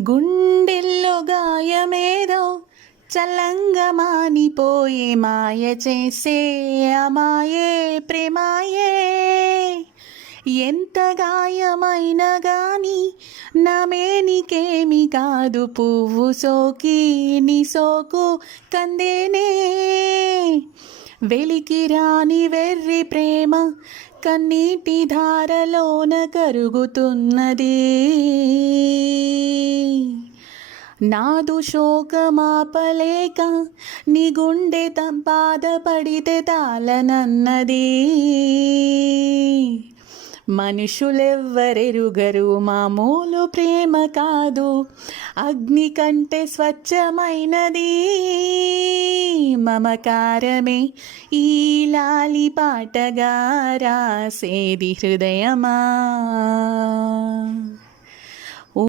గుండెల్లో గాయమేదో చల్లంగా మానిపోయే మాయ చేసే అమాయే ప్రేమాయే. ఎంత గాయమైనా గాని నా మేనికేమి కాదు, పువ్వు సోకి నీ సోకు కందేనే. వెలికి రాని వెర్రి ప్రేమ కన్నీటి ధారలోన కరుగుతున్నది. నాదు శోకమాపలేక నీ గుండె బాధపడితే తాళనన్నది. మనుషులెవ్వరెరుగరు మామూలు ప్రేమ కాదు, అగ్ని కంటే స్వచ్ఛమైనది. మమకారమే ఈ లాలి పాటగా రాసేది హృదయమా.